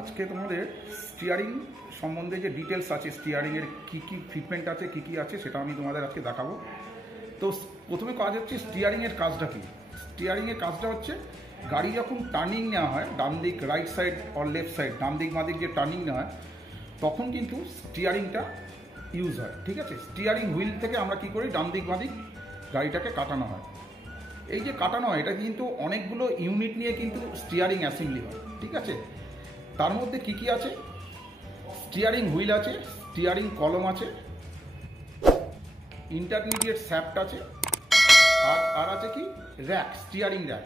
আজকে তোমাদের স্টিয়ারিং সম্বন্ধে যে ডিটেলস আছে, স্টিয়ারিংয়ের কী কী ফিটমেন্ট আছে, কী কী আছে, সেটা আমি তোমাদের আজকে দেখাবো। তো প্রথমে কাজ হচ্ছে স্টিয়ারিংয়ের কাজটা কী। স্টিয়ারিংয়ের কাজটা হচ্ছে গাড়ি যখন টার্নিং নেওয়া হয়, ডান দিক right side or left side, ডান দিক বাঁ দিক যে টার্নিং নেওয়া হয়, তখন কিন্তু স্টিয়ারিংটা ইউজ হয়। ঠিক আছে, স্টিয়ারিং হুইল থেকে আমরা কী করি, ডান দিক বাঁ দিক গাড়িটাকে কাটানো হয়। এই যে কাটানো হয়, এটা কিন্তু অনেকগুলো ইউনিট নিয়ে কিন্তু স্টিয়ারিং অ্যাসেম্বলি হয়। ঠিক আছে, তার মধ্যে কি কি আছে, স্টিয়ারিং হুইল আছে, স্টিয়ারিং কলম আছে, ইন্টারমিডিয়েট শ্যাফট আছে, আর আছে কি র্যাক, স্টিয়ারিং র্যাক।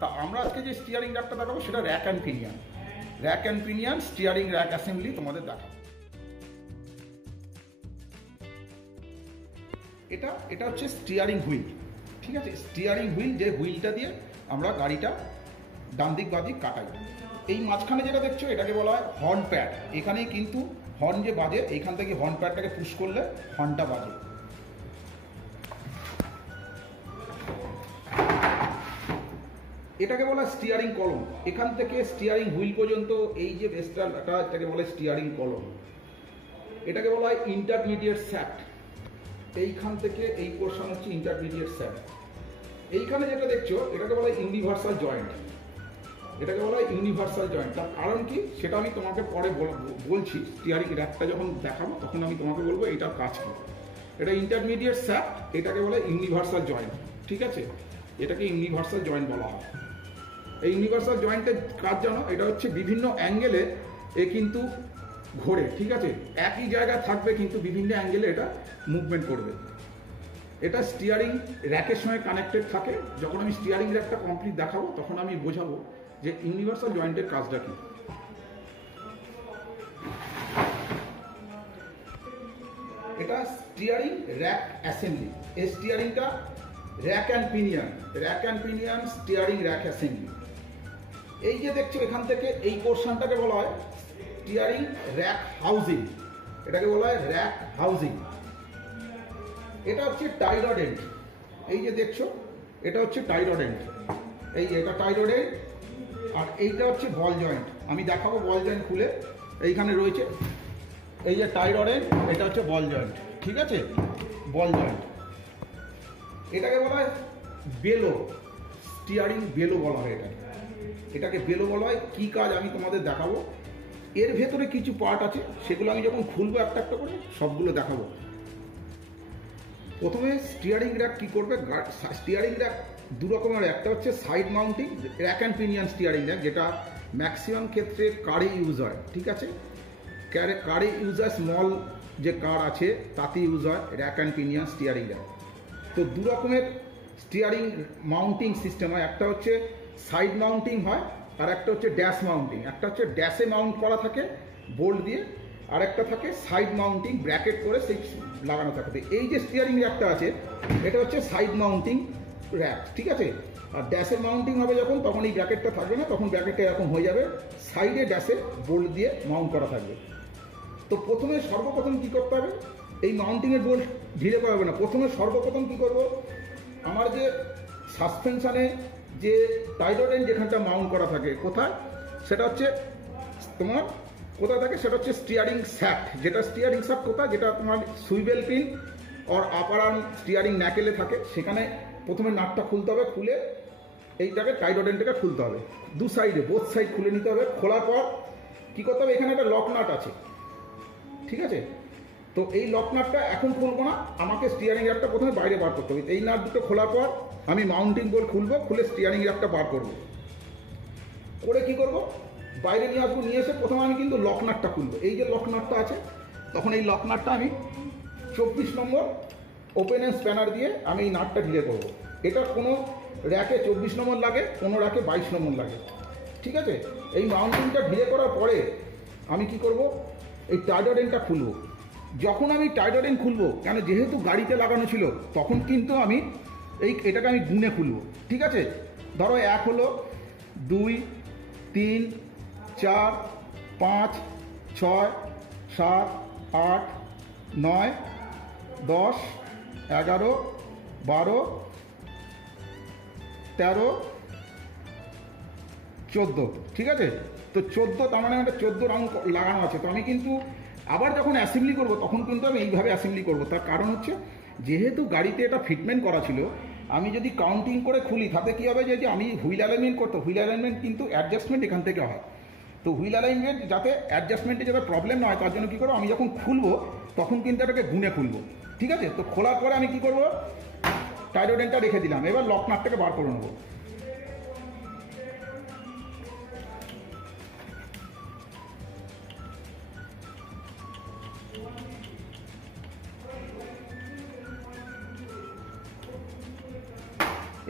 তা আমরা আজকে যে স্টিয়ারিং র্যাকটা দেখাবো সেটা rack and pinion. Rack and pinion steering rack assembly তোমাদের দেখাবো। এটা হচ্ছে স্টিয়ারিং হুইল। ঠিক আছে, স্টিয়ারিং হুইল, যে হুইলটা দিয়ে আমরা গাড়িটা ডান দিক বাঁ দিক কাটাই। এই মাঝখানে যেটা দেখছো এটাকে বলা হয় হর্ন প্যাড। এখানেই কিন্তু হর্ন যে বাজে, এইখান থেকে হর্ন প্যাডটাকে পুশ করলে হর্নটা বাজে। এটাকে বলা হয় স্টিয়ারিং কলম। এখান থেকে স্টিয়ারিং হুইল পর্যন্ত এই যে বেসটা, এটাকে বলে স্টিয়ারিং কলম। এটাকে বলা হয় ইন্টারমিডিয়েট শ্যাফট। এইখান থেকে এই পোর্শন হচ্ছে ইন্টারমিডিয়েট শ্যাফট। এইখানে যেটা দেখছো এটাকে বলা হয় ইউনিভার্সাল জয়েন্ট। এটাকে বলা হয় ইউনিভার্সাল জয়েন্ট। তার কারণ কি সেটা আমি তোমাকে পরে বলছি। স্টিয়ারিং র্যাকটা যখন দেখাবো তখন আমি তোমাকে বলবো এটার কাজ কি। এটা ইন্টারমিডিয়েট শ্যাফট, এটাকে বলা হয় ইউনিভার্সাল জয়েন্ট। ঠিক আছে, এটাকে ইউনিভার্সাল জয়েন্ট বলা হয়। এই ইউনিভার্সাল জয়েন্টের কাজ জানো, এটা হচ্ছে বিভিন্ন অ্যাঙ্গেলে এ কিন্তু ঘোরে। ঠিক আছে, একই জায়গায় থাকবে কিন্তু বিভিন্ন অ্যাঙ্গেলে এটা মুভমেন্ট করবে। এটা স্টিয়ারিং র্যাকের সঙ্গে কানেক্টেড থাকে। যখন আমি স্টিয়ারিং র্যাকটা কমপ্লিট দেখাবো তখন আমি বোঝাবো যে ইউনিভার্সাল জয়েন্টের কাজটা কি। এটা স্টিয়ারিং র্যাক অ্যাসেম্বলি। এই স্টিয়ারিংটা rack and pinion, rack and pinion steering rack assembly. এই যে দেখছো এখান থেকে এই পোর্শনটাকে বলা হয় স্টিয়ারিং র্যাক হাউজিং। এটাকে বলা হয় র্যাক হাউজিং। এটা হচ্ছে টাই রড এন্ড। এই যে দেখছো এটা হচ্ছে টাই রড এন্ড। এটা টাই রড এন্ড, আর এইটা হচ্ছে বল জয়েন্ট। আমি দেখাবো বল জয়েন্ট খুলে। এইখানে রয়েছে এই যে টাই রড এন্ড, এটা হচ্ছে বল জয়েন্ট। ঠিক আছে, বল জয়েন্ট। এটাকে বলা হয় বেলো, স্টিয়ারিং বেলো বলা হয়। এটাকে বেলো বলা হয়। কী কাজ আমি তোমাদের দেখাবো। এর ভেতরে কিছু পার্ট আছে, সেগুলো আমি যখন খুলবো একটা একটা করে সবগুলো দেখাবো। প্রথমে স্টিয়ারিং র্যাক কী করবে, স্টিয়ারিং র্যাক দু রকমের। একটা হচ্ছে side mounting rack and pinion steering rack, যেটা ম্যাক্সিমাম ক্ষেত্রে কারে ইউজ হয়। ঠিক আছে, কারে ইউজ হয়, স্মল যে কার আছে তাতে ইউজ হয় rack and pinion steering rack. তো দু রকমের স্টিয়ারিং মাউন্টিং সিস্টেম হয়। একটা হচ্ছে সাইড মাউন্টিং হয়, আর একটা হচ্ছে ড্যাশ মাউন্টিং। একটা হচ্ছে ড্যাশে মাউন্ট করা থাকে বোল্ট দিয়ে, আর একটা থাকে সাইড মাউন্টিং ব্র্যাকেট করে সেই লাগানো থাকে। এই যে স্টিয়ারিং র্যাকটা আছে এটা হচ্ছে সাইড মাউন্টিং র্যাক। ঠিক আছে, আর ড্যাশে মাউন্টিং হবে যখন, তখন এই ব্র্যাকেটটা থাকবে না, তখন ব্র্যাকেটটা এরকম হয়ে যাবে, সাইডে ড্যাশে বোল্ট দিয়ে মাউন্ট করা থাকবে। তো প্রথমে সর্বপ্রথম কী করতে হবে, এই মাউন্টিংয়ের বোল্ট ঢিলে করা হবে না। প্রথমে সর্বপ্রথম কী করবো, আমার যে সাসপেনশানে যে টাই রড এন্ড যেখানটা মাউন্ট করা থাকে, কোথায় সেটা হচ্ছে তোমার কোথায় থাকে, সেটা হচ্ছে স্টিয়ারিং শ্যাফট। যেটা স্টিয়ারিং শ্যাফট কোথায়, যেটা তোমার সুইবেল পিন আর আপার আর্ম স্টিয়ারিং ন্যাকেলে থাকে, সেখানে প্রথমে নাটটা খুলতে হবে। খুলে এইটাকে টাই রড এন্ডটাকে খুলতে হবে, দু সাইডে বোথ সাইড খুলে নিতে হবে। খোলার পর কী করতে হবে, এখানে একটা লক নাট আছে। ঠিক আছে, তো এই লক নাটটা এখন খুলবো না, আমাকে স্টিয়ারিং র্যাকটা প্রথমে বাইরে বার করতে হবে। এই নাট দুটো খোলার পর আমি মাউন্টিং বোল্ট খুলবো, খুলে স্টিয়ারিং র্যাকটা বার করবো। করে কি করব, বাইরে নিয়ে আসবো। নিয়ে এসে প্রথমে আমি কিন্তু লক নাটটা খুলবো। এই যে লক নাটটা আছে, তখন এই লক নাটটা আমি 24 নম্বর ওপেন এন্ড স্প্যানার দিয়ে আমি এই নাটটা ঢিলে করবো। এটা কোনো র্যাকে 24 নম্বর লাগে, কোনো র্যাকে 22 নম্বর লাগে। ঠিক আছে, এই মাউন্টিংটা ঢিলে করার পরে আমি কি করব, এই টাই রড এন্ডটা খুলবো। যখন আমি টাই রড এন্ড খুলবো, কেন যেহেতু গাড়িতে লাগানো ছিল, তখন কিন্তু আমি এটাকে আমি গুনে খুলবো। ঠিক আছে, ধরো 1 হলো, 2, 3, 4, 5, 6, 7, 8, 9, 10, 11, 12, 13, 14। ঠিক আছে, তো 14, তার মানে আমাদের 14 রাউন্ড লাগানো আছে। তো আমি কিন্তু আবার যখন অ্যাসেম্বলি করব তখন কিন্তু আমি এইভাবে অ্যাসেম্বলি করব। তার কারণ হচ্ছে যেহেতু গাড়িতে এটা ফিটমেন্ট করা ছিল, আমি যদি কাউন্টিং করে খুলি তাতে কী হবে, যে আমি হুইল অ্যালাইনমেন্ট করতে, হুইল অ্যালাইনমেন্ট কিন্তু অ্যাডজাস্টমেন্ট এখান থেকে হয়। তো হুইল অ্যালাইনমেন্ট যাতে অ্যাডজাস্টমেন্টে যাতে প্রবলেম না হয় তার জন্য কী করবো, আমি যখন খুলবো তখন কিন্তু এটাকে গুনে খুলবো। ঠিক আছে, তো খোলার পরে আমি কী করবো, টাইরোডেনটা রেখে দিলাম। এবার লক নাটটাকে বার করে নেবো।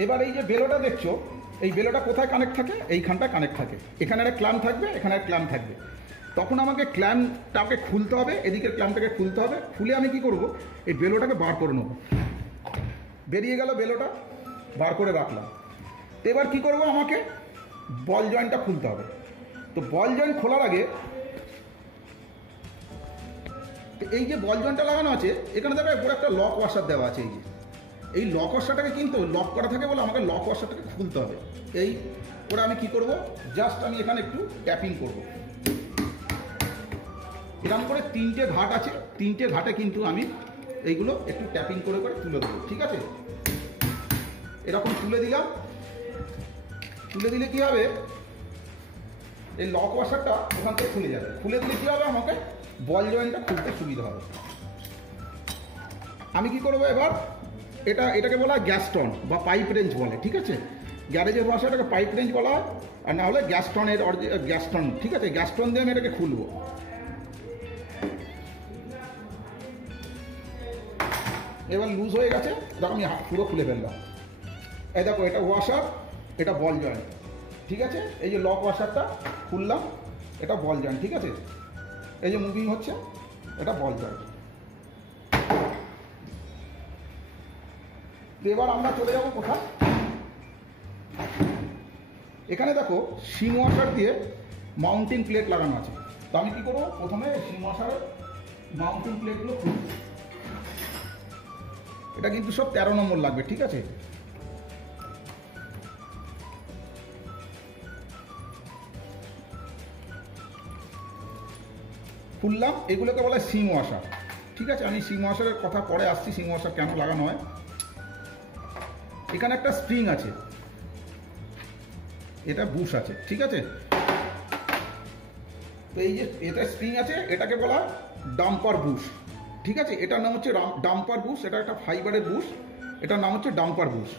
এবার এই যে বেলোটা দেখছো, এই বেলোটা কোথায় কানেক্ট থাকে, এইখানটায় কানেক্ট থাকে। এখানে একটা ক্ল্যাম্প থাকবে, এখানে একটা ক্ল্যাম্প থাকবে। তখন আমাকে ক্ল্যাম্পটাকে খুলতে হবে, এদিকের ক্ল্যাম্পটাকে খুলতে হবে। খুলে আমি কি করব, এই বেলোটাকে বার করে নেব। বেরিয়ে গেল বেলোটা, বার করে রাখলাম। এবার কি করব, আমাকে বল জয়েন্টটা খুলতে হবে। তো বল জয়েন্ট খোলার আগে এই যে বল জয়েন্টটা লাগানো আছে, এখানে দেখো উপরে একটা লক ওয়াশার দেওয়া আছে। এই লক ওয়াশারটাকে কিন্তু লক করা থাকে বলে আমাকে লক ওয়াশারটাকে খুলতে হবে। এই ওরা আমি কি করব, জাস্ট আমি এখানে একটু ট্যাপিং করব। এরকম করে 3টে ঘাট আছে, 3টে ঘাটে কিন্তু আমি এইগুলো একটু ট্যাপিং করে করে তুলে দেবো। ঠিক আছে, এরকম তুলে দিলাম। তুলে দিলে কি হবে, এই লক ওয়াশারটা ওখান থেকে খুলে যাবে। খুলে দিলে কি হবে, আমাকে বল জয়েন্টটা খুলতে সুবিধা হবে। আমি কি করবো এবার, এটাকে বলা হয় গ্যাস্টন বা পাইপ রেঞ্জ বলে। ঠিক আছে, গ্যারেজের ভাষায় এটাকে পাইপ রেঞ্জ বলা হয়, আর না হলে গ্যাস্টন। ঠিক আছে, গ্যাস্টন দিয়ে আমি এটাকে খুলবো। এবার লুজ হয়ে গেছে, দেখো আমি পুরো খুলে ফেললাম। এই দেখো, এটা ওয়াশার, এটা বল জয়েন্ট। ঠিক আছে, এই যে লক ওয়াশারটা খুললাম, এটা বল জয়েন্ট। ঠিক আছে, এই যে মুভিং হচ্ছে, এটা বল জয়েন্ট। এবার আমরা চলে যাবো কোথায়, এখানে দেখো সিম ওয়াশার দিয়ে মাউন্টিং প্লেট লাগানো আছে। তো আমি কি করবো, প্রথমে সিম ওয়াশারের মাউন্টিং প্লেটগুলো খুলব। এটা কিন্তু সব 13 নম্বর লাগবে। ঠিক আছে, খুললাম। এগুলোকে বলা হয় সিম ওয়াশার। ঠিক আছে, আমি সিম ওয়াশারের কথা পরে আসছি, সিম ওয়াশার কেন লাগানো হয়। এখানে একটা স্প্রিং আছে, এটা বুশ আছে। ঠিক আছে, তো এই যে এটা স্প্রিং আছে, এটাকে বলা হয় ডাম্পার বুশ। ঠিক আছে, এটার নাম হচ্ছে ডাম্পার বুশ। এটা একটা ফাইবারের বুশ, এটার নাম হচ্ছে ডাম্পার বুশ।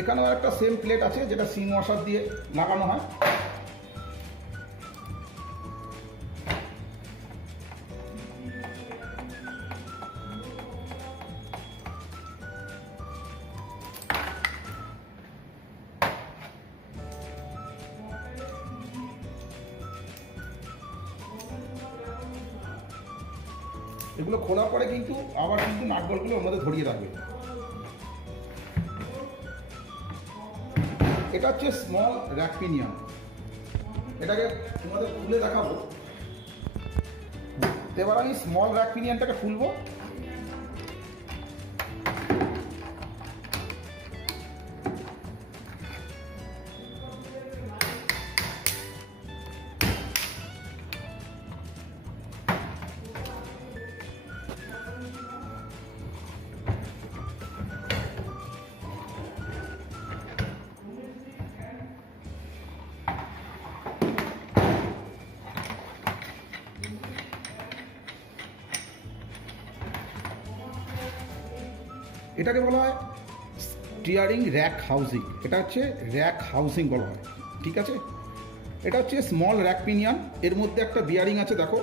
এখানেও একটা সেম প্লেট আছে, যেটা সিম ওয়াশার দিয়ে লাগানো হয়। এগুলো খোলার পরে কিন্তু আবার কিন্তু নাটবলগুলো ওর মধ্যে ধরিয়ে রাখবে। এটা হচ্ছে স্মল র্যাক পিনিয়ন। এটাকে তোমাদের খুলে দেখাবো। এবার আমি স্মল র্যাক পিনিয়নটাকে খুলবো। এটাকে বলা হয় স্টিয়ারিং র্যাক হাউজিং। এটা হচ্ছে র্যাক হাউজিং বলা হয়। ঠিক আছে, এটা হচ্ছে স্মল র্যাক পিনিয়ন। এর মধ্যে একটা বিয়ারিং আছে, দেখো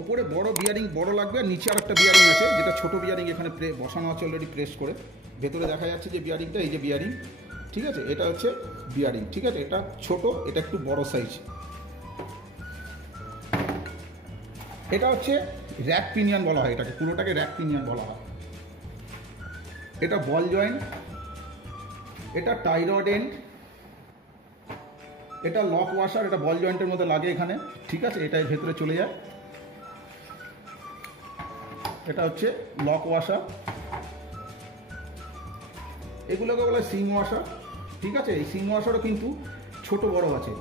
ওপরে বড় বিয়ারিং বড় লাগবে, আর নিচে আর একটা বিয়ারিং আছে, যেটা ছোট বিয়ারিং এখানে বসানো আছে অলরেডি প্রেস করে। ভেতরে দেখা যাচ্ছে যে বিয়ারিংটা, এই যে বিয়ারিং। ঠিক আছে, এটা হচ্ছে বিয়ারিং। ঠিক আছে, এটা ছোট, এটা একটু বড় সাইজ। এটা হচ্ছে র্যাক পিনিয়ন বলা হয়, এটাকে পুরোটাকে র্যাক পিনিয়ন বলা হয়। এটা বল জয়েন্ট, এটা টাই রড এন্ড, এটা লক ওয়াশার। এটা বল জয়েন্টের মধ্যে লাগে এখানে। ঠিক আছে, এটা ভেতরে চলে যায়। এটা হচ্ছে লক ওয়াশার। এগুলোকে বলা হয় সিম ওয়াশার। ঠিক আছে, এই সিম ওয়াশারও কিন্তু ছোট বড় আছে,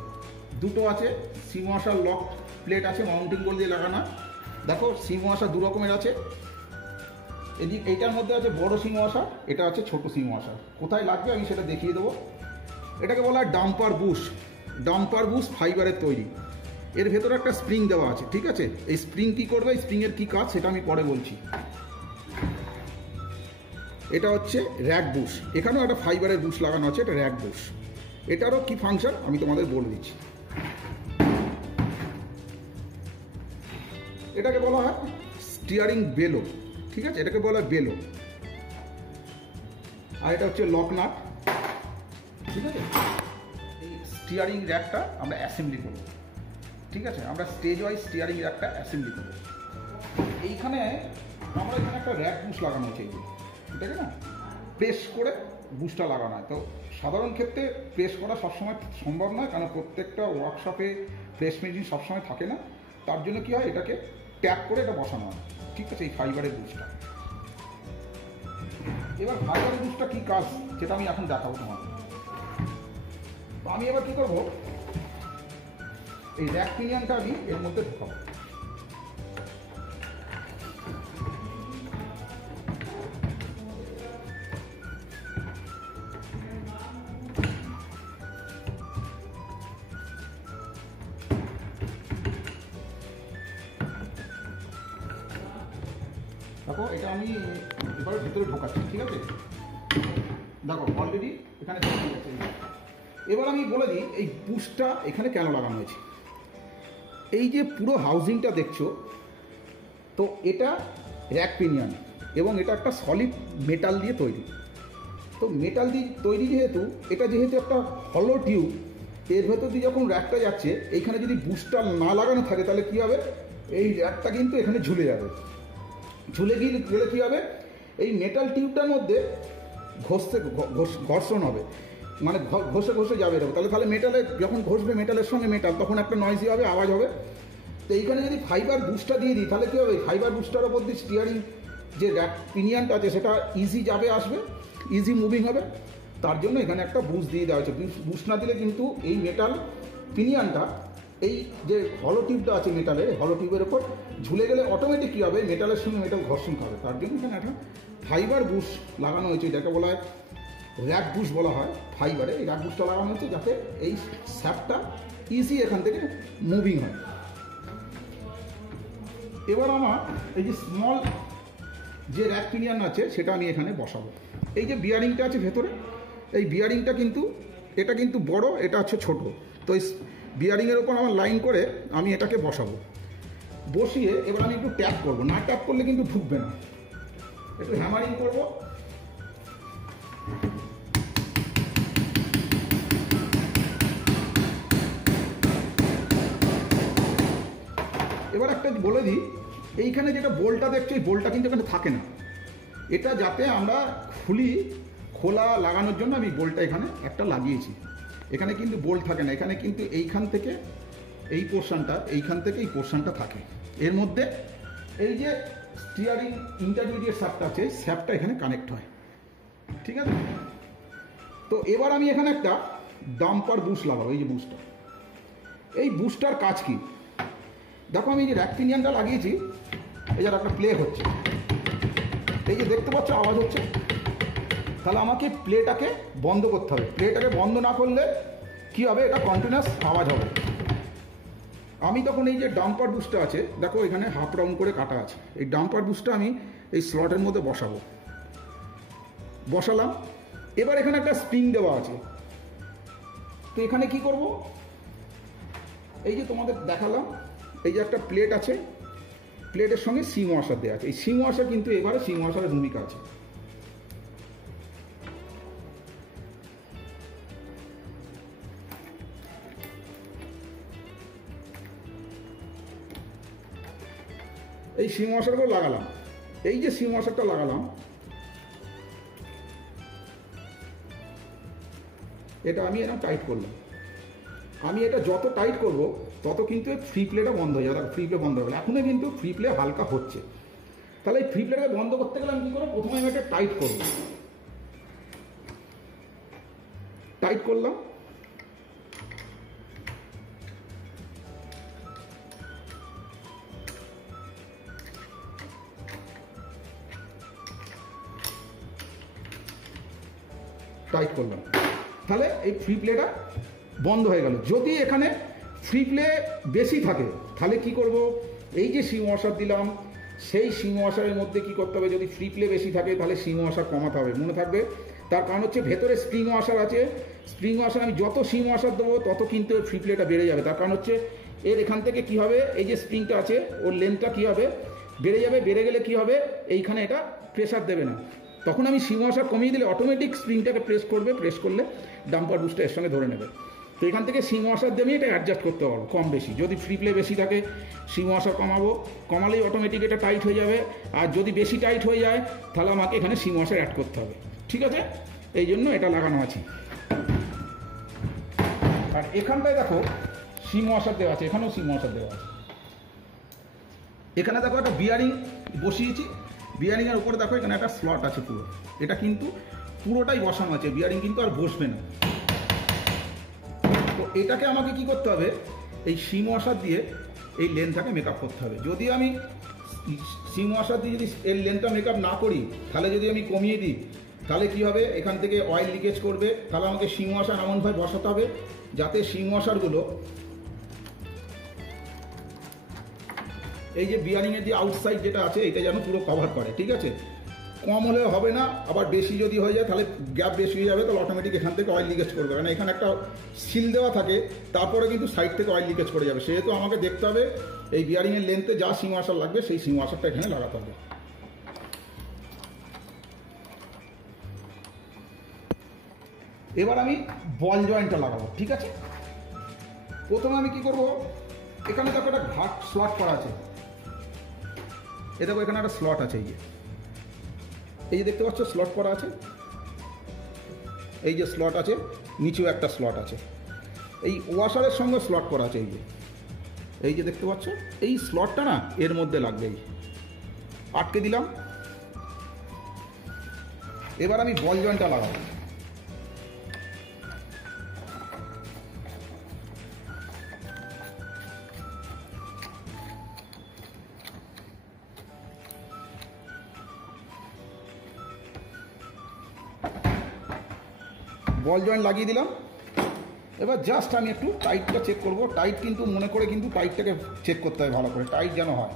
দুটো আছে। সিম ওয়াশার লক প্লেট আছে মাউন্টিং বোল্ট দিয়ে লাগানো। দেখো সিম ওয়াশার দু রকমের আছে। এইটার মধ্যে আছে বড় সিম ওয়াশার, এটা আছে ছোট সিম ওয়াশার। কোথায় লাগবে আমি সেটা দেখিয়ে দেবো। এটাকে বলা হয় ডাম্পার বুশ। ডাম্পার বুশ ফাইবারের তৈরি, এর ভেতরে একটা স্প্রিং দেওয়া আছে। ঠিক আছে, এই স্প্রিং কী করবে, এই স্প্রিংয়ের কী কাজ সেটা আমি পরে বলছি। এটা হচ্ছে র্যাক বুশ, এখানেও একটা ফাইবারের বুশ লাগানো আছে, এটা র্যাক বুশ। এটারও কি ফাংশন আমি তোমাদের বলে দিচ্ছি। এটাকে বলা হয় স্টিয়ারিং বেলো। ঠিক আছে, এটাকে বলা হয় বেলো। আর এটা হচ্ছে লক নাট। ঠিক আছে, এই স্টিয়ারিং র্যাকটা আমরা অ্যাসেম্বলি করব। ঠিক আছে, আমরা স্টেজ ওয়াইজ স্টিয়ারিং র্যাকটা অ্যাসেম্বলি করব। এইখানে আমরা এখানে একটা র্যাক বুশ লাগানো আছে, ঠিক আছে না, প্রেস করে বুশটা লাগানো হয়। তো সাধারণ ক্ষেত্রে প্রেস করা সবসময় সম্ভব নয়, কারণ প্রত্যেকটা ওয়ার্কশপে প্রেস মেশিন সবসময় থাকে না। তার জন্য কী হয়, এটাকে ট্যাপ করে এটা বসানো হয়। ঠিক আছে, এই ফাইবারের বুশটা। এবার ফাইবারের বুশটা কী কাজ সেটা আমি এখন দেখাবো তোমাকে। তো আমি এবার কী করবো, এই র্যাক পিনিয়নটা আমি এর মধ্যে ঢোকাবো। দেখো এটা আমি এবার ভিতরে ঢোকাচ্ছি। ঠিক আছে, দেখো অলরেডি এখানে ঢুকে গেছে। এবার আমি বলে দিই এই বুশটা এখানে কেন লাগানো হয়েছে। এই যে পুরো হাউজিংটা দেখছো, তো এটা র্যাক পিনিয়ন এবং এটা একটা সলিড মেটাল দিয়ে তৈরি। তো মেটাল দিয়ে তৈরি যেহেতু, এটা যেহেতু একটা হলো টিউব, এর ভেতর দিয়ে যখন র্যাকটা যাচ্ছে, এইখানে যদি বুশটা না লাগানো থাকে তাহলে কী হবে, এই র্যাকটা কিন্তু এখানে ঝুলে যাবে। ঝুলে গেলে কী হবে, এই মেটাল টিউবটার মধ্যে ঘর্ষণ হবে, মানে ঘষে ঘষে যাবে এরকম। তাহলে মেটালে যখন ঘষবে মেটালের সঙ্গে মেটাল, তখন একটা নয়েজি হবে, আওয়াজ হবে। তো এইখানে যদি ফাইবার বুশটা দিয়ে দিই তাহলে কী হবে, ফাইবার বুশটার ওপর দিয়ে স্টিয়ারিং যে র্যাক পিনিয়নটা আছে সেটা ইজি যাবে আসবে, ইজি মুভিং হবে। তার জন্য এখানে একটা বুশ দিয়ে দেওয়া হয়েছে। বুশ না দিলে কিন্তু এই মেটাল পিনিয়নটা, এই যে হলো টিউবটা আছে মেটালের, হলো টিউবের ওপর ঝুলে গেলে অটোমেটিক কী হবে, মেটালের সঙ্গে মেটাল ঘর্ষণ খাবে। তার জন্য এখানে একটা ফাইবার বুশ লাগানো হয়েছে, যাকে বলা হয় র্যাক বুশ বলা হয়। ফাইবারে এই র্যাক বুশটা লাগানো হচ্ছে যাতে এই স্যাপটা ইজি এখান থেকে মুভিং হয়। এবার আমার এই যে স্মল যে র্যাক পিনিয়ন আছে সেটা আমি এখানে বসাবো। এই যে বিয়ারিংটা আছে ভেতরে, এই বিয়ারিংটা কিন্তু এটা কিন্তু বড়, এটা হচ্ছে ছোট। তো এই বিয়ারিংয়ের ওপর আমার লাইন করে আমি এটাকে বসাবো। বসিয়ে এবার আমি একটু ট্যাপ করবো, না ট্যাপ করলে কিন্তু ঢুকবে না, একটু হ্যামারিং করবো। এবার একটা বলে দিই, এইখানে যেটা বোল্টটা দেখছো, এই বোল্টটা কিন্তু এখানে থাকে না। এটা যাতে আমরা খোলা লাগানোর জন্য আমি বোল্টটা এখানে একটা লাগিয়েছি। এখানে কিন্তু বোল্ট থাকে না, এখানে কিন্তু এইখান থেকে এই পোর্শনটা, এইখান থেকে এই পোর্শনটা থাকে। এর মধ্যে এই যে স্টিয়ারিং ইন্টারমিডিয়েট স্যাপটা আছে, স্যাপটা এখানে কানেক্ট হয়। ঠিক আছে, তো এবার আমি এখানে একটা ডাম্পার বুশ লাগাবো। এই যে বুশটা, এই বুশটার কাজ কি দেখো, আমি যে র্যাক পিনিয়নটা লাগিয়েছি, এই যার একটা প্লে হচ্ছে, এই যে দেখতে পাচ্ছ আওয়াজ হচ্ছে, তাহলে আমাকে প্লেটাকে বন্ধ করতে হবে। প্লেটাকে বন্ধ না করলে কী হবে, এটা কন্টিনিউয়াস আওয়াজ হবে। আমি তখন এই যে ডাম্পার বুশটা আছে, দেখো এখানে হাফ রাউন্ড করে কাটা আছে, এই ডাম্পার বুশটা আমি এই স্লটের মধ্যে বসালাম। এবার এখানে একটা স্প্রিং দেওয়া আছে। তো এখানে কি করব, এই যে তোমাদের দেখালাম, এই যে একটা প্লেট আছে, প্লেটের সঙ্গে সিম ওয়াশার দেওয়া আছে। এই সিম ওয়াশার কিন্তু এবারে সিম ওয়াশারের ভূমিকা আছে। এই সিম ওয়াশারগুলো লাগালাম, এই যে সিম ওয়াশারটা লাগালাম, এটা আমি এরকম টাইট করলাম। আমি এটা যত টাইট করব তত কিন্তু ফ্রি প্লেটা বন্ধ হয়ে যাবে। ফ্রি প্লে বন্ধ হবে, এখনও কিন্তু ফ্রি প্লে হালকা হচ্ছে। তাহলে এই ফ্রি প্লেটাকে বন্ধ করতে গেলে আমি কী করবো, প্রথমে আমি এটা টাইট করব। টাইট করলাম, টাইট করলাম, তাহলে এই ফ্রি প্লেটা বন্ধ হয়ে গেল। যদি এখানে ফ্রি প্লে বেশি থাকে তাহলে কি করব, এই যে সিম ওয়াশার দিলাম সেই সিম ওয়াশারের মধ্যে কি করতে হবে, যদি ফ্রি প্লে বেশি থাকে তাহলে সিম ওয়াশার কমাতে হবে, মনে থাকবে। তার কারণ হচ্ছে ভেতরে স্প্রিং ওয়াশার আছে, স্প্রিং ওয়াশার আমি যত সিম ওয়াশার দেবো তত কিন্তু ফ্রি প্লেটা বেড়ে যাবে। তার কারণ হচ্ছে এর এখান থেকে কি হবে, এই যে স্প্রিংটা আছে ওর লেন্থটা কি হবে, বেড়ে যাবে। বেড়ে গেলে কি হবে, এইখানে এটা প্রেশার দেবে না, তখন আমি সিম ওয়াশার কমিয়ে দিলে অটোমেটিক স্প্রিংটাকে প্রেস করবে, প্রেস করলে ডাম্পার বুস্টটা এর সঙ্গে ধরে নেবে। তো এখান থেকে সিম ওয়াশার দিয়ে আমি এটা অ্যাডজাস্ট করতে পারবো কম বেশি। যদি ফ্রি প্লে বেশি থাকে সিম ওয়াশার কমাবো, কমালেই অটোমেটিক এটা টাইট হয়ে যাবে। আর যদি বেশি টাইট হয়ে যায় তাহলে আমাকে এখানে সিম ওয়াশার অ্যাড করতে হবে, ঠিক আছে? এই জন্য এটা লাগানো আছে। আর এখানটায় দেখো সিম ওয়াশার দেওয়া আছে, এখানেও সিম ওয়াশার দেওয়া আছে। এখানে দেখো একটা বিয়ারিং বসিয়েছি, বিয়ারিংয়ের উপরে দেখো এখানে একটা স্লট আছে পুরো, এটা কিন্তু পুরোটাই বসানো আছে, বিয়ারিং কিন্তু আর বসবে না। তো এটাকে আমাকে কি করতে হবে, এই সিম ওয়াশার দিয়ে এই লেন্থটাকে মেকআপ করতে হবে। যদি আমি সিম ওয়াশার দিয়ে যদি এর লেন্থটা মেকআপ না করি, তাহলে যদি আমি কমিয়ে দিই তাহলে কি হবে, এখান থেকে অয়েল লিকেজ করবে। তাহলে আমাকে সিম ওয়াশার এমনভাবে বসাতে হবে যাতে সিম ওয়াশারগুলো এই যে বিয়ারিংয়ের যে আউটসাইড যেটা আছে এটা যেন পুরো কভার করে, ঠিক আছে? কম হলে হবে না, আবার বেশি যদি হয়ে যায় তাহলে গ্যাপ বেশি হয়ে যাবে, তাহলে অটোমেটিক এখান থেকে অয়েল লিকেজ করবে। কারণ এখানে একটা সিল দেওয়া থাকে, তারপরে কিন্তু সাইড থেকে অয়েল লিকেজ করে যাবে। সেহেতু আমাকে দেখতে হবে এই বিয়ারিংয়ের লেন্থে যা সিম ওয়াশার লাগবে সেই সিম ওয়াশারটা এখানে লাগাতে হবে। এবার আমি বল জয়েন্টটা লাগাবো, ঠিক আছে? প্রথমে আমি কি করব, এখানে দেখো একটা ঘাট স্লট করা আছে, এ দেখো এখানে একটা স্লট আছে, এই যে দেখতে পাচ্ছ স্লট করা আছে, এই যে স্লট আছে, নিচেও একটা স্লট আছে, এই ওয়াশারের সঙ্গে স্লট করা আছে। এই যে দেখতে পাচ্ছ এই স্লটটা না এর মধ্যে লাগবে, এই আটকে দিলাম। এবার আমি বল জয়েন্টটা লাগাবো। বল জয়েন্ট লাগিয়ে দিলাম। এবার জাস্ট আমি একটু টাইটটা চেক করব। টাইট কিন্তু মনে করে কিন্তু টাইটটাকে চেক করতে হয় ভালো করে, টাইট যেন হয়।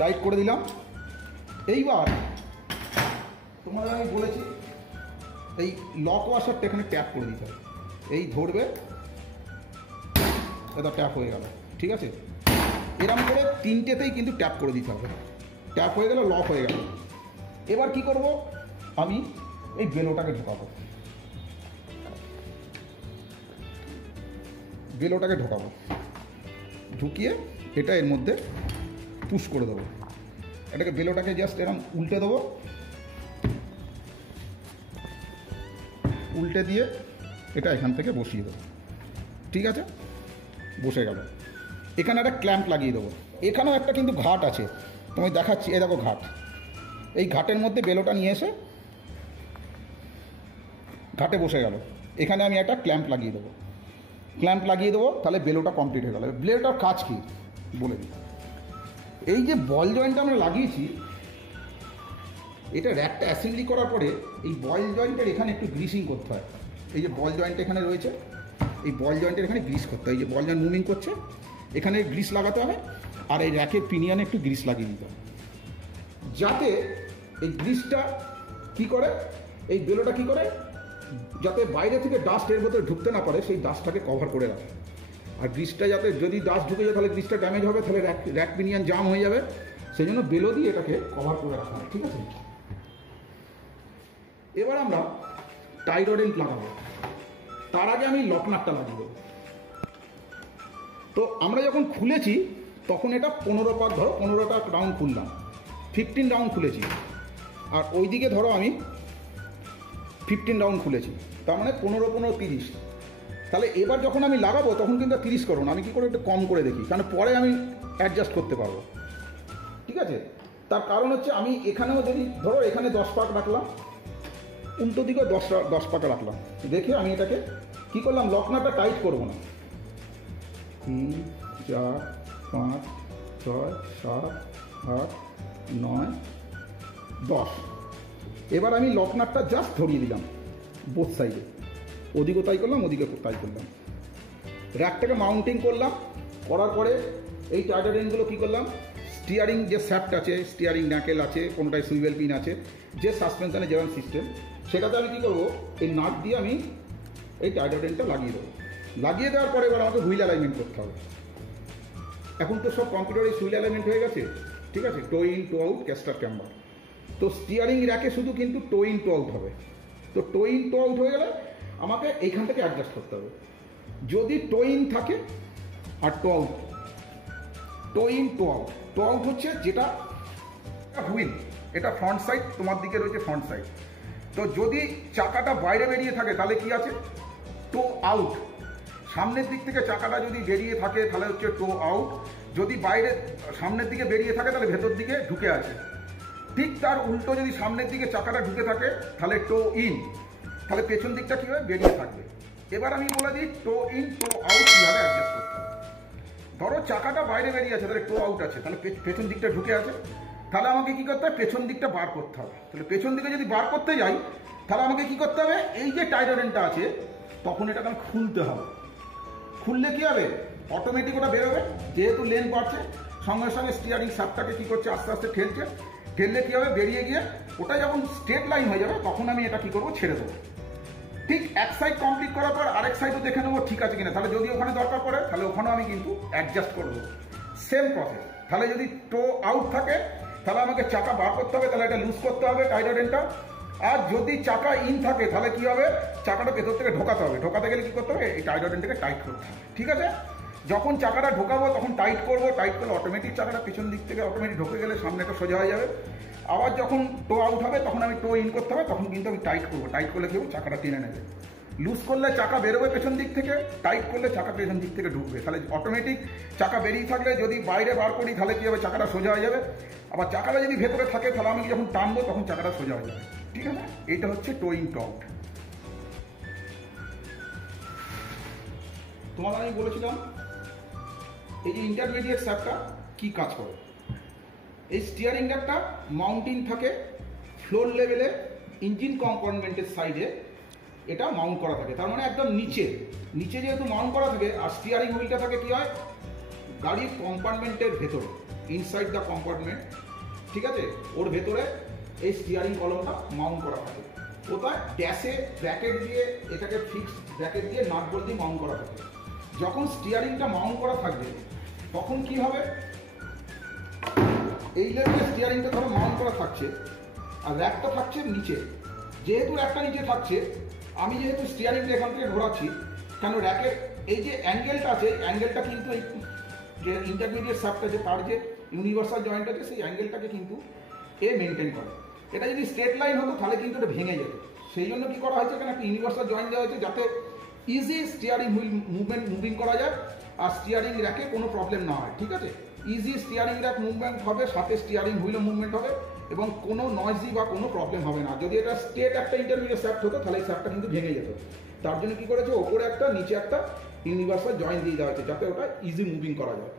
টাইট করে দিলাম। এইবার তোমাদের আমি বলেছি এই লক ওয়াশারটা এখানে ট্যাপ করে দিতে হবে, এই ধরবে, এটা ট্যাপ হয়ে গেল, ঠিক আছে? এরকম করে তিনটেতেই কিন্তু ট্যাপ করে দিতে হবে, ট্যাপ হয়ে গেল, লক হয়ে গেল। এবার কি করব, আমি এই বেলোটাকে ঢোকাবো, বেলোটাকে ঢোকাবো, ঢুকিয়ে এটা এর মধ্যে পুশ করে দেবো। এটাকে বেলোটাকে জাস্ট এরকম উল্টে দেবো, উল্টে দিয়ে এটা এখান থেকে বসিয়ে দেবো, ঠিক আছে? বসে গেল। এখানে একটা ক্ল্যাম্প লাগিয়ে দেবো। এখানেও একটা কিন্তু ঘাট আছে, তোমায় দেখাচ্ছি, এ দেখো ঘাট। এই ঘাটের মধ্যে বেলোটা নিয়ে এসে ঘাটে বসে গেল। এখানে আমি একটা ক্ল্যাম্প লাগিয়ে দেবো, ক্ল্যাম্প লাগিয়ে দেবো, তাহলে বেলোটা কমপ্লিট হয়ে গেল। বেলোটার কাজ কী বলে দিই। এই যে বল জয়েন্টটা আমরা লাগিয়েছি, এটা র্যাকটা অ্যাসেম্বলি করার পরে এই বল জয়েন্টের এখানে একটু গ্রিসিং করতে হয়। এই যে বল জয়েন্ট এখানে রয়েছে, এই বল জয়েন্টের এখানে গ্রিস করতে হয়। এই যে বল জয়েন্ট মুভিং করছে, এখানে গ্রিস লাগাতে হবে। আর এই র্যাকের পিনিয়নে একটু গ্রিস লাগিয়ে দিতে হবে, যাতে এই গ্রিসটা কী করে, এই বেলোটা কী করে, যাতে বাইরে থেকে ডাস্ট এর ভেতরে ঢুকতে না পারে, সেই ডাস্টটাকে কভার করে রাখে। আর গ্রিসটা যাতে, যদি ডাস্ট ঢুকে যায় তাহলে গ্রিসটা ড্যামেজ হবে, তাহলে র্যাক পিনিয়ন জাম হয়ে যাবে। সেই জন্য বেলো দিয়ে এটাকে কভার করে রাখা হয়, ঠিক আছে? এবার আমরা টাই রড এন্ড লাগাবো। তার আগে আমি লক নাটটা লাগিয়ে দেবো। তো আমরা যখন খুলেছি তখন এটা 15 পাক, ধরো 15টা রাউন্ড খুললাম, 15 রাউন্ড খুলেছি। আর ওইদিকে ধরো আমি 15 রাউন্ড খুলেছি, তার মানে 15 15 30, তাহলে এবার যখন আমি লাগাবো তখন কিন্তু 30 করুন, আমি কী করে একটু কম করে দেখি, কারণ পরে আমি অ্যাডজাস্ট করতে পারবো। ঠিক আছে, তার কারণ হচ্ছে আমি এখানেও যদি ধরো এখানে 10 পাক রাখলাম, উল্টো দিকেও 10 পাক রাখলাম, দেখে আমি এটাকে কী করলাম, লকনাটা টাইট করবো না। 3 4 5 6 7 8 9 10। এবার আমি লকনাটটা জাস্ট ধরিয়ে দিলাম বোথ সাইডে, ওদিকেও তাই করলাম, ওদিকে তাই করলাম। র্যাকটাকে মাউন্টিং করলাম, করার পরে এই টাইটার রিংগুলো কী করলাম, স্টিয়ারিং যে শ্যাফট আছে, স্টিয়ারিং ন্যাকেল আছে, কোনোটায় সুইভেল পিন আছে, যে সাসপেনশানের যেমন সিস্টেম, সেটাতে আমি কী করবো, এই নাট দিয়ে আমি এই টাইটার রিংটা লাগিয়ে দেবো। লাগিয়ে দেওয়ার পরে এবার আমাকে হুইল অ্যালাইনমেন্ট করতে হবে। এখন তো সব কম্পিউটারে হুইল অ্যালাইনমেন্ট হয়ে গেছে। ঠিক আছে, toe in toe out caster camber. তো স্টিয়ারিং র্যাকে শুধু কিন্তু টো ইন টো আউট হবে। তো টো ইন টো আউট হয়ে গেলে আমাকে এইখান থেকে অ্যাডজাস্ট করতে হবে। যদি টো ইন থাকে আর toe out, toe in toe out, toe out হচ্ছে যেটা হুইল, এটা ফ্রন্ট সাইড, তোমার দিকে রয়েছে ফ্রন্ট সাইড। তো যদি চাকাটা বাইরে বেরিয়ে থাকে তাহলে কি আছে, টো আউট। সামনের দিক থেকে চাকাটা যদি বেরিয়ে থাকে তাহলে হচ্ছে টো আউট, যদি বাইরে সামনের দিকে বেরিয়ে থাকে তাহলে ভেতর দিকে ঢুকে আছে। ঠিক তার উল্টো যদি সামনের দিকে চাকাটা ঢুকে থাকে তাহলে টো ইন, তাহলে পেছন দিকটা কী হবে, বেরিয়ে থাকবে। এবার আমি বলে দিই টো ইন টো আউট কীভাবে অ্যাডজাস্ট করতে হবে। ধরো চাকাটা বাইরে বেরিয়ে আছে, তাহলে টো আউট আছে, তাহলে পেছন দিকটা ঢুকে আছে, তাহলে আমাকে কী করতে হবে, পেছন দিকটা বার করতে হবে। তাহলে পেছন দিকে যদি বার করতে যাই তাহলে আমাকে কী করতে হবে, এই যে টাইটার রিংটা আছে তখন এটাকে আমি খুলতে হবে। খুললে কী হবে, অটোমেটিক ওটা বেরোবে, যেহেতু লেন বাড়ছে সঙ্গে সঙ্গে স্টিয়ারিং শ্যাফটটাকে কী করছে, আস্তে আস্তে ঠেলছে, ঠেললে কী হবে, বেরিয়ে গিয়ে ওটা যখন স্ট্রেট লাইন হয়ে যাবে তখন আমি এটা কী করবো, ছেড়ে দেবো। ঠিক এক সাইড কমপ্লিট করার পর আরেক সাইডও দেখে নেবো ঠিক আছে কিনা, তাহলে যদি ওখানে দরকার পড়ে তাহলে ওখানেও আমি কিন্তু অ্যাডজাস্ট করবো, সেম প্রসেস। তাহলে যদি টো আউট থাকে তাহলে আমাকে চাকা বার করতে হবে, তাহলে এটা লুজ করতে হবে টাইটার রিংটা। আর যদি চাকা ইন থাকে তাহলে কী হবে, চাকাটা ভেতর থেকে ঢোকাতে হবে, ঢোকাতে গেলে কী করতে হবে, এই টাইটার রিংটাকে টাইট করতে হবে। ঠিক আছে, যখন চাকাটা ঢোকাবো তখন টাইট করবো, টাইট করলে অটোমেটিক চাকাটা পিছন দিক থেকে অটোমেটিক ঢোকে গেলে সামনেটা সোজা হয়ে যাবে। আবার যখন টো আউট হবে তখন আমি টো ইন করতে হবে, তখন কিন্তু আমি টাইট করবো, টাইট করলে কী হবে, চাকাটা টেনে নেবে। লুজ করলে চাকা বেরোবে পেছন দিক থেকে, টাইট করলে চাকা পেছন দিক থেকে ঢুকবে। তাহলে অটোমেটিক চাকা বেরিয়ে থাকলে যদি বাইরে বার করি তাহলে কী হবে, চাকাটা সোজা হয়ে যাবে। আবার চাকাটা যদি ভেতরে থাকে তাহলে আমি যখন টানবো তখন চাকাটা সোজা হয়ে যাবে। ঠিক আছে, এটা হচ্ছে টো ইন টো আউট। তোমাদের আমি বলেছিলাম এই যে ইন্টারমিডিয়েট শ্যাফটটা কী কাজ করে। এই স্টিয়ারিং র্যাকটা মাউন্টিং থাকে ফ্লোর লেভেলে, ইঞ্জিন কম্পার্টমেন্টের সাইডে এটা মাউন্ট করা থাকে, তার মানে একদম নিচে নিচে যেহেতু মাউন্ট করা থাকে। আর স্টিয়ারিং হুইলটা থাকে কী হয়, গাড়ির কম্পার্টমেন্টের ভেতরে, ইনসাইড দ্য কম্পার্টমেন্ট। ঠিক আছে, ওর ভেতরে এই স্টিয়ারিং কলমটা মাউন্ট করা থাকে। ওটা ড্যাশে ব্র্যাকেট দিয়ে, এটাকে ফিক্সড ব্র্যাকেট দিয়ে নাট বল্ট দিয়ে মাউন্ট করা থাকে। যখন স্টিয়ারিংটা মাউন্ট করা থাকবে তখন কি হবে, এই লেভেলে স্টিয়ারিংটা ধরো মাউন্ট করা থাকছে আর র্যাকটা থাকছে নিচে। যেহেতু র্যাকটা নিচে থাকছে, আমি যেহেতু স্টিয়ারিংটা এখান থেকে ঘোরাচ্ছি, কেন র্যাকের এই যে অ্যাঙ্গেলটা আছে, অ্যাঙ্গেলটা কিন্তু এই যে ইন্টারমিডিয়েট শ্যাফট আছে তার যে ইউনিভার্সাল জয়েন্ট আছে সেই অ্যাঙ্গেলটাকে কিন্তু এ মেনটেন করে। এটা যদি স্ট্রেট লাইন হতো তাহলে কিন্তু এটা ভেঙে যেত। সেই জন্য কী করা হয়েছে, এখানে একটা ইউনিভার্সাল জয়েন্ট দেওয়া হয়েছে যাতে ইজি স্টিয়ারিং হুইল মুভিং করা যায় আর স্টিয়ারিং র্যাকে কোনো প্রবলেম না হয়। ঠিক আছে, ইজি স্টিয়ারিং র্যাক মুভমেন্ট হবে, সাথে স্টিয়ারিং হুইলও মুভমেন্ট হবে এবং কোনো নয়েজি বা কোনো প্রবলেম হবে না। যদি এটা স্ট্রেট একটা ইন্টারমিডিয়েট শ্যাফট হতো তাহলে এই শ্যাফটটা কিন্তু ভেঙে যেত। তার জন্য কী করেছে, ওপরে একটা নিচে একটা ইউনিভার্সাল জয়েন্ট দিয়ে দেওয়া হয়েছে যাতে ওটা ইজি মুভিং করা যায়।